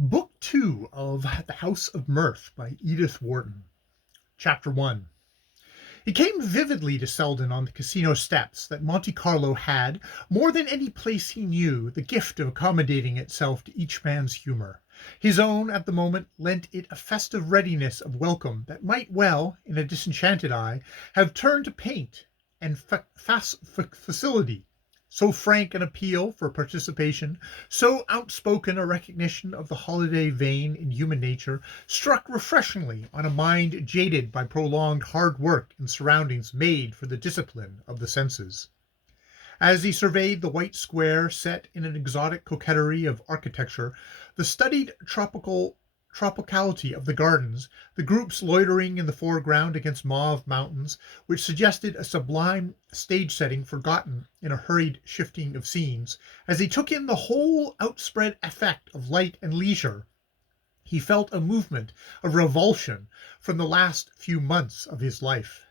Book 2 of The House of Mirth by Edith Wharton. Chapter 1. It came vividly to Selden on the casino steps that Monte Carlo had, more than any place he knew, the gift of accommodating itself to each man's humour. His own, at the moment, lent it a festive readiness of welcome that might well, in a disenchanted eye, have turned to paint and facility. So frank an appeal for participation, so outspoken a recognition of the holiday vein in human nature, struck refreshingly on a mind jaded by prolonged hard work in surroundings made for the discipline of the senses. As he surveyed the white square set in an exotic coquetry of architecture, the studied tropicality of the gardens, the groups loitering in the foreground against mauve mountains, which suggested a sublime stage setting forgotten in a hurried shifting of scenes, as he took in the whole outspread effect of light and leisure, he felt a movement of revulsion from the last few months of his life.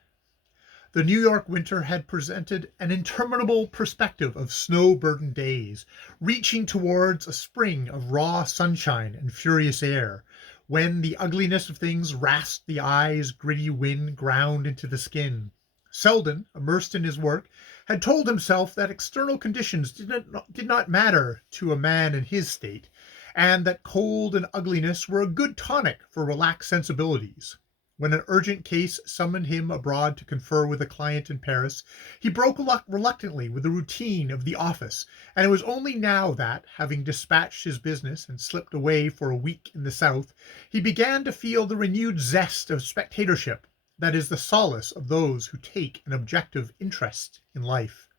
The New York winter had presented an interminable perspective of snow-burdened days, reaching towards a spring of raw sunshine and furious air, when the ugliness of things rasped the eyes, gritty wind ground into the skin. Selden, immersed in his work, had told himself that external conditions did not matter to a man in his state, and that cold and ugliness were a good tonic for relaxed sensibilities. When an urgent case summoned him abroad to confer with a client in Paris, he broke reluctantly with the routine of the office, and it was only now that, having dispatched his business and slipped away for a week in the South, he began to feel the renewed zest of spectatorship that is the solace of those who take an objective interest in life.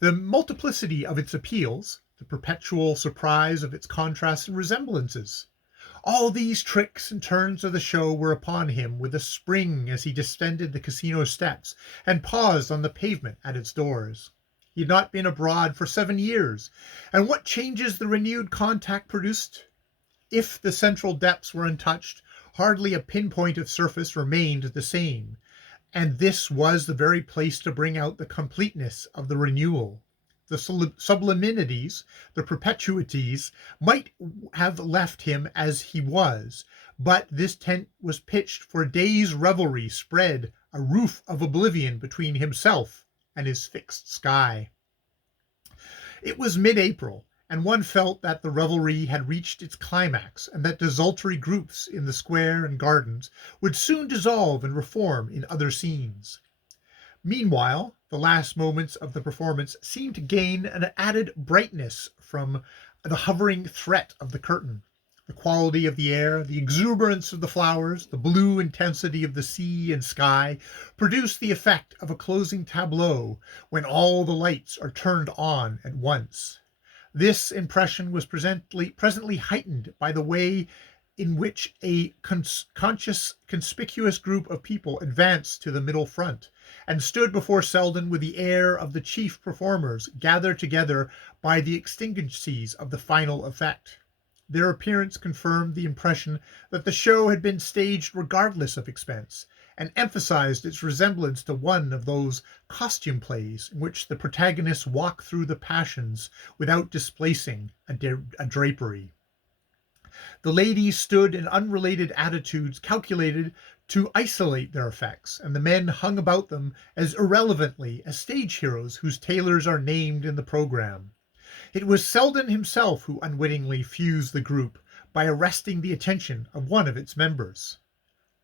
The multiplicity of its appeals, the perpetual surprise of its contrasts and resemblances, all these tricks and turns of the show were upon him with a spring as he descended the casino steps and paused on the pavement at its doors. He had not been abroad for 7 years, and what changes the renewed contact produced! If the central depths were untouched, hardly a pinpoint of surface remained the same, and this was the very place to bring out the completeness of the renewal. The subliminities, the perpetuities, might have left him as he was, but this tent was pitched for a day's revelry, spread a roof of oblivion between himself and his fixed sky. It was mid-April, and one felt that the revelry had reached its climax, and that desultory groups in the square and gardens would soon dissolve and reform in other scenes. Meanwhile, the last moments of the performance seemed to gain an added brightness from the hovering threat of the curtain. The quality of the air, the exuberance of the flowers, the blue intensity of the sea and sky produce the effect of a closing tableau when all the lights are turned on at once. This impression was presently heightened by the way in which a conscious, conspicuous group of people advanced to the middle front, and stood before Selden with the air of the chief performers gathered together by the exigencies of the final effect. Their appearance confirmed the impression that the show had been staged regardless of expense, and emphasized its resemblance to one of those costume plays in which the protagonists walk through the passions without displacing a drapery. The ladies stood in unrelated attitudes calculated to isolate their effects, and the men hung about them as irrelevantly as stage heroes whose tailors are named in the program. It was Selden himself who unwittingly fused the group by arresting the attention of one of its members.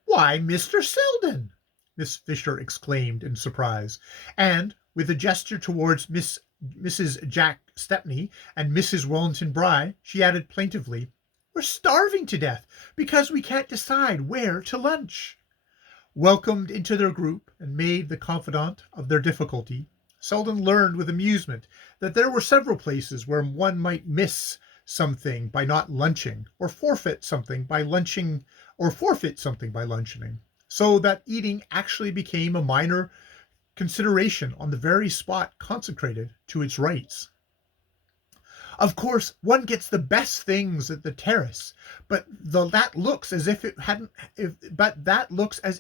"Why, Mr. Selden!" Miss Fisher exclaimed in surprise, and, with a gesture towards Mrs. Jack Stepney and Mrs. Wellington Bry, she added plaintively, "We're starving to death because we can't decide where to lunch." Welcomed into their group and made the confidant of their difficulty, Selden learned with amusement that there were several places where one might miss something by not lunching, or forfeit something by luncheoning, so that eating actually became a minor consideration on the very spot consecrated to its rites. "Of course, one gets the best things at the terrace, but that looks as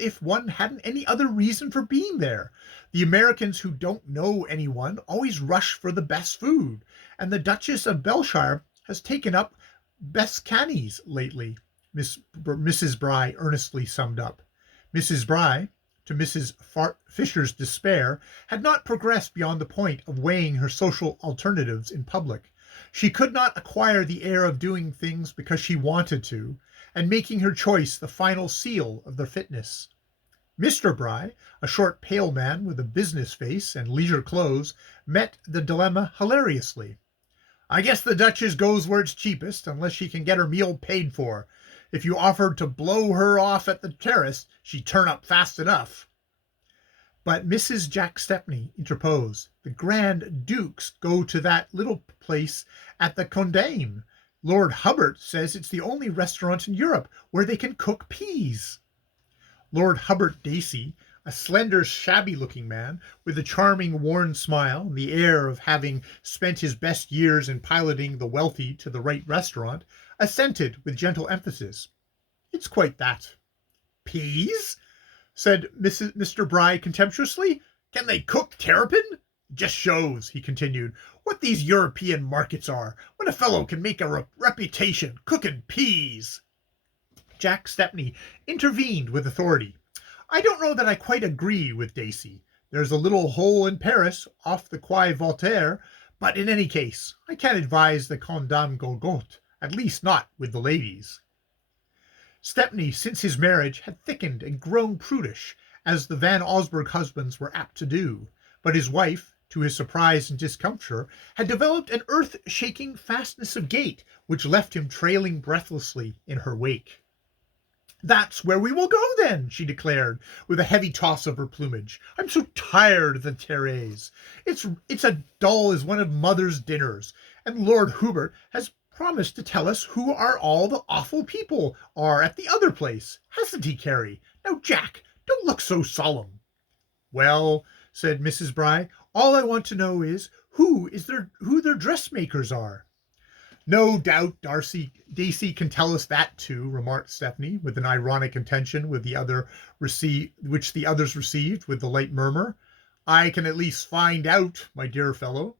if one hadn't any other reason for being there. The Americans who don't know anyone always rush for the best food, and the Duchess of Belshire has taken up best cannies lately, Mrs. Bry earnestly summed up. Mrs. Bry, to Mrs. Fisher's despair, had not progressed beyond the point of weighing her social alternatives in public. She could not acquire the air of doing things because she wanted to, and making her choice the final seal of their fitness. Mr. Bry, a short pale man with a business face and leisure clothes, met the dilemma hilariously. I guess the Duchess goes where it's cheapest, unless she can get her meal paid for. If you offered to blow her off at the terrace, she'd turn up fast enough. But Mrs. Jack Stepney interposed. The Grand Dukes go to that little place at the Condame. Lord Hubbard says it's the only restaurant in Europe where they can cook peas. Lord Hubbard Dacey, a slender, shabby-looking man, with a charming, worn smile and the air of having spent his best years in piloting the wealthy to the right restaurant, assented with gentle emphasis. It's quite that. Peas? Said Mr. Bry contemptuously. Can they cook terrapin? Just shows, he continued, what these European markets are, when a fellow can make a reputation cooking peas. Jack Stepney intervened with authority. I don't know that I quite agree with Dacey. There's a little hole in Paris, off the Quai Voltaire, but in any case, I can't advise the Condam Golgot, at least not with the ladies. Stepney, since his marriage, had thickened and grown prudish, as the Van Osburgh husbands were apt to do, but his wife, to his surprise and discomfiture, had developed an earth-shaking fastness of gait, which left him trailing breathlessly in her wake. That's where we will go, then, she declared, with a heavy toss of her plumage. I'm so tired of the Therese. It's as dull as one of Mother's dinners, and Lord Hubert has promised to tell us who all the awful people are at the other place. Hasn't he, Carrie? Now, Jack, don't look so solemn. Well, said Mrs. Bry, all I want to know is who their dressmakers are. No doubt Dacey can tell us that too, remarked Stephanie, with an ironic intention which the others received with the light murmur. I can at least find out, my dear fellow.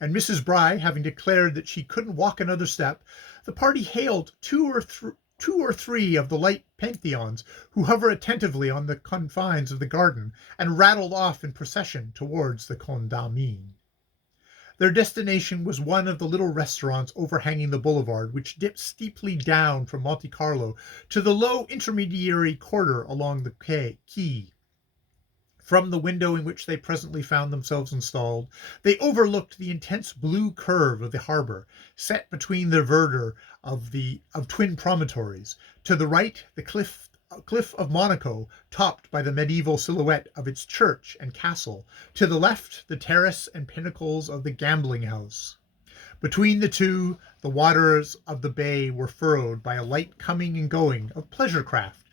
And Mrs. Bry, having declared that she couldn't walk another step, the party hailed two or three of the light pantheons who hover attentively on the confines of the garden, and rattled off in procession towards the Condamine. Their destination was one of the little restaurants overhanging the boulevard, which dipped steeply down from Monte Carlo to the low intermediary quarter along the quay. From the window in which they presently found themselves installed, they overlooked the intense blue curve of the harbor, set between the verdure of twin promontories. To the right, the cliff of Monaco, topped by the medieval silhouette of its church and castle. To the left, the terrace and pinnacles of the gambling house. Between the two, the waters of the bay were furrowed by a light coming and going of pleasure craft,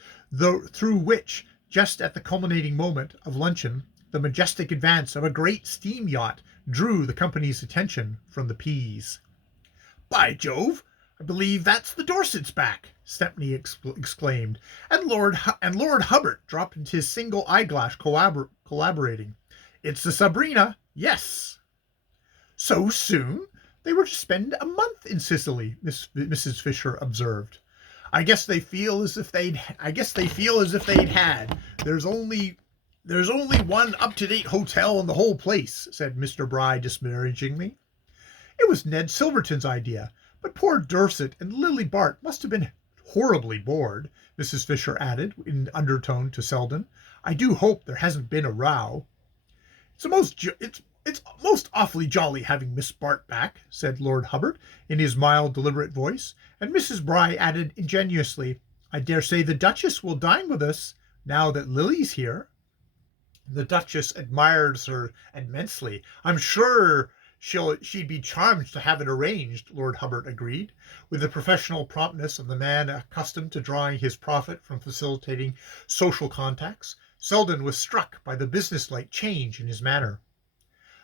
through which, just at the culminating moment of luncheon, the majestic advance of a great steam yacht drew the company's attention from the peas. By Jove! I believe that's the Dorsets back, Stepney exclaimed, and Lord Hubbard dropped into his single eyeglass, collaborating. It's the Sabrina, yes. So soon? They were to spend a month in Sicily, Mrs. Fisher observed. I guess they feel as if they'd had. There's only one up-to-date hotel in the whole place, said Mr. Bry disparagingly. It was Ned Silverton's idea. But poor Dorset and Lily Bart must have been horribly bored, Mrs. Fisher added in undertone to Selden. I do hope there hasn't been a row. It's most awfully jolly having Miss Bart back, said Lord Hubbard in his mild, deliberate voice, and Mrs. Bry added ingenuously, I dare say the Duchess will dine with us now that Lily's here. The Duchess admires her immensely. I'm sure she'd be charmed to have it arranged, Lord Hubbard agreed, with the professional promptness of the man accustomed to drawing his profit from facilitating social contacts. Selden was struck by the businesslike change in his manner.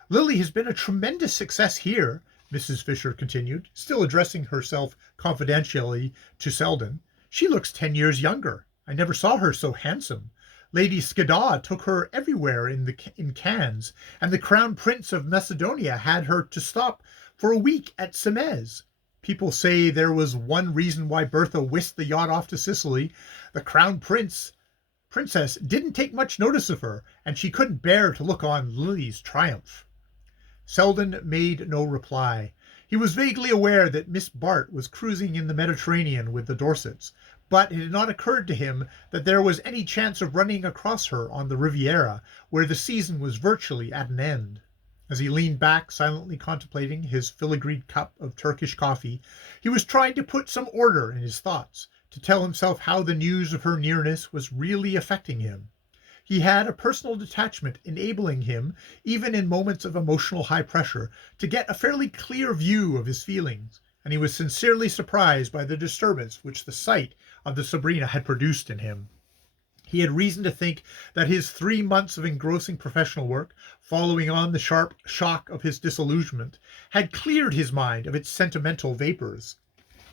Lily has been a tremendous success here, Mrs. Fisher continued, still addressing herself confidentially to Selden. She looks 10 years younger. I never saw her so handsome. Lady Skiddaw took her everywhere in Cannes, and the Crown Prince of Macedonia had her to stop for a week at Semez. People say there was one reason why Bertha whisked the yacht off to Sicily. The princess didn't take much notice of her, and she couldn't bear to look on Lily's triumph." Selden made no reply. He was vaguely aware that Miss Bart was cruising in the Mediterranean with the Dorsets, but it had not occurred to him that there was any chance of running across her on the Riviera, where the season was virtually at an end. As he leaned back, silently contemplating his filigreed cup of Turkish coffee, he was trying to put some order in his thoughts, to tell himself how the news of her nearness was really affecting him. He had a personal detachment enabling him, even in moments of emotional high pressure, to get a fairly clear view of his feelings, and he was sincerely surprised by the disturbance which the sight of the Sabrina had produced in him. He had reason to think that his 3 months of engrossing professional work, following on the sharp shock of his disillusionment, had cleared his mind of its sentimental vapors.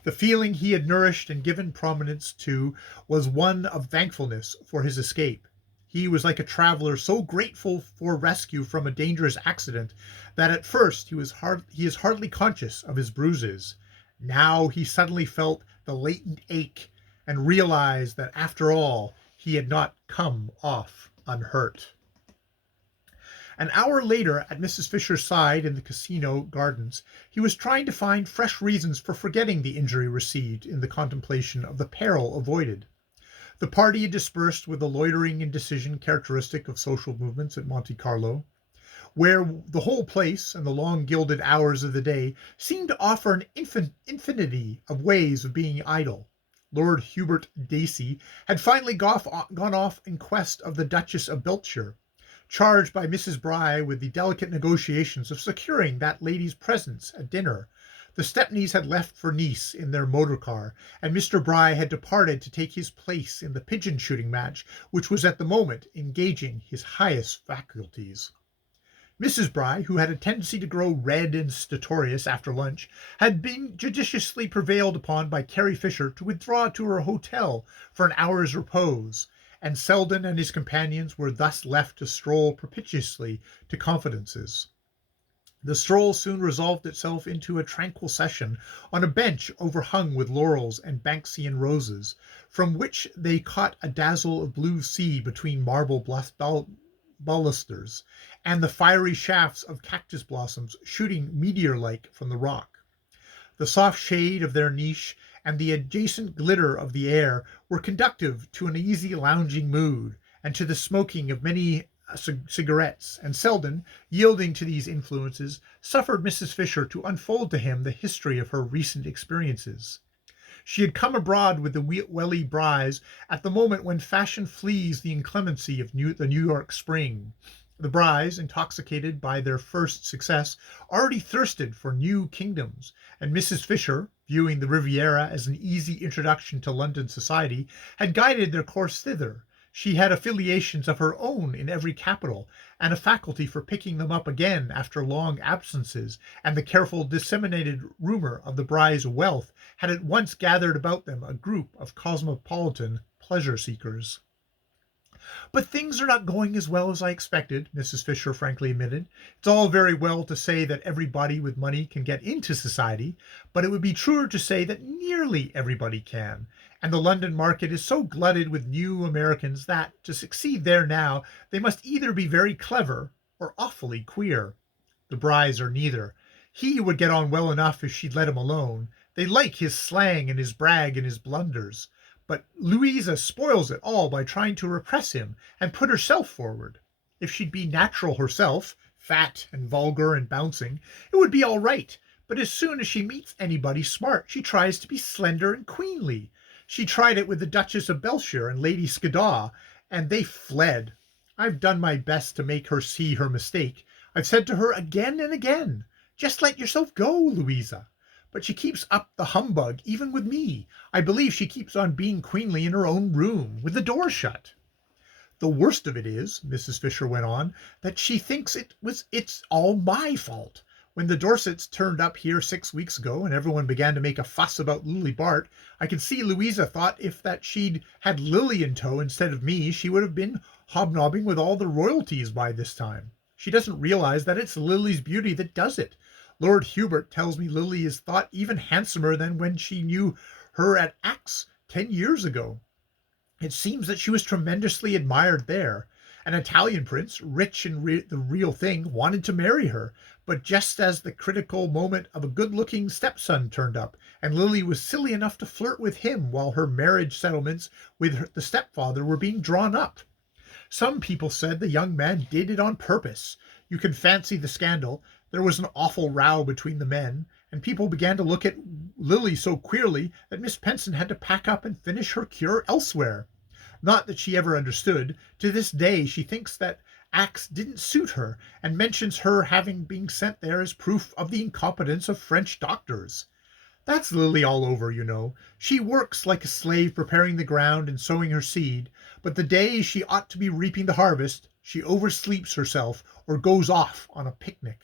The feeling he had nourished and given prominence to was one of thankfulness for his escape. He was like a traveler so grateful for rescue from a dangerous accident that at first he is hardly conscious of his bruises. Now he suddenly felt the latent ache and realized that after all he had not come off unhurt. An hour later, at Mrs. Fisher's side in the casino gardens, he was trying to find fresh reasons for forgetting the injury received in the contemplation of the peril avoided. The party had dispersed with the loitering indecision characteristic of social movements at Monte Carlo, where the whole place and the long gilded hours of the day seemed to offer an infinity of ways of being idle. Lord Hubert Dacey had finally gone off in quest of the Duchess of Beltshire, charged by Mrs. Bry with the delicate negotiations of securing that lady's presence at dinner. The Stepneys had left for Nice in their motor car, and Mr. Bry had departed to take his place in the pigeon shooting match, which was at the moment engaging his highest faculties. Mrs. Bry, who had a tendency to grow red and stertorous after lunch, had been judiciously prevailed upon by Carrie Fisher to withdraw to her hotel for an hour's repose, and Selden and his companions were thus left to stroll propitiously to confidences. The stroll soon resolved itself into a tranquil session on a bench overhung with laurels and Banksian roses, from which they caught a dazzle of blue sea between marble balusters, and the fiery shafts of cactus blossoms shooting meteor-like from the rock. The soft shade of their niche and the adjacent glitter of the air were conducive to an easy lounging mood, and to the smoking of many cigarettes, and Selden, yielding to these influences, suffered Mrs. Fisher to unfold to him the history of her recent experiences. She had come abroad with the Welly Brys at the moment when fashion flees the inclemency of the New York spring. The Brys, intoxicated by their first success, already thirsted for new kingdoms, and Mrs. Fisher, viewing the Riviera as an easy introduction to London society, had guided their course thither. She had affiliations of her own in every capital, and a faculty for picking them up again after long absences, and the careful disseminated rumor of the Brys' wealth had at once gathered about them a group of cosmopolitan pleasure-seekers. "But things are not going as well as I expected," Mrs. Fisher frankly admitted. "It's all very well to say that everybody with money can get into society, but it would be truer to say that nearly everybody can, and the London market is so glutted with new Americans that, to succeed there now, they must either be very clever or awfully queer. The Brys are neither. He would get on well enough if she'd let him alone. They like his slang and his brag and his blunders. But Louisa spoils it all by trying to repress him and put herself forward. If she'd be natural herself, fat and vulgar and bouncing, it would be all right. But as soon as she meets anybody smart, she tries to be slender and queenly. She tried it with the Duchess of Beltshire and Lady Skiddaw, and they fled. I've done my best to make her see her mistake. I've said to her again and again, 'Just let yourself go, Louisa.' But she keeps up the humbug even with me. I believe she keeps on being queenly in her own room, with the door shut. The worst of it is," Mrs. Fisher went on, "that she thinks it's all my fault. When the Dorsets turned up here 6 weeks ago, and everyone began to make a fuss about Lily Bart, I could see Louisa thought if that she'd had Lily in tow instead of me, she would have been hobnobbing with all the royalties by this time. She doesn't realize that it's Lily's beauty that does it. Lord Hubert tells me Lily is thought even handsomer than when she knew her at Axe 10 years ago. It seems that she was tremendously admired there. An Italian prince, rich in the real thing, wanted to marry her, but just as the critical moment of a good-looking stepson turned up, and Lily was silly enough to flirt with him while her marriage settlements with the stepfather were being drawn up. Some people said the young man did it on purpose. You can fancy the scandal. There was an awful row between the men, and people began to look at Lily so queerly that Miss Penson had to pack up and finish her cure elsewhere. Not that she ever understood. To this day she thinks that Axe didn't suit her, and mentions her having been sent there as proof of the incompetence of French doctors. That's Lily all over, you know. She works like a slave preparing the ground and sowing her seed, but the day she ought to be reaping the harvest, she oversleeps herself or goes off on a picnic.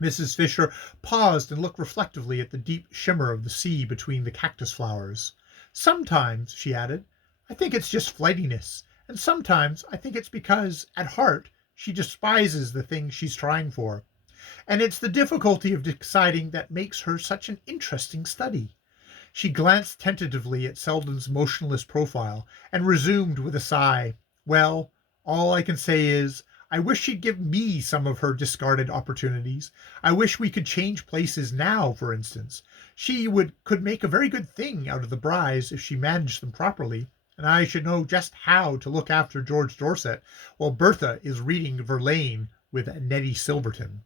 Mrs. Fisher paused and looked reflectively at the deep shimmer of the sea between the cactus flowers. Sometimes, she added, I think it's just flightiness, and sometimes I think it's because, at heart, she despises the thing she's trying for. And it's the difficulty of deciding that makes her such an interesting study. She glanced tentatively at Selden's motionless profile, and resumed with a sigh, Well, all I can say is, I wish she'd give me some of her discarded opportunities. I wish we could change places now, for instance. Could make a very good thing out of the Bryes if she managed them properly, and I should know just how to look after George Dorset, while Bertha is reading Verlaine with Nettie Silverton.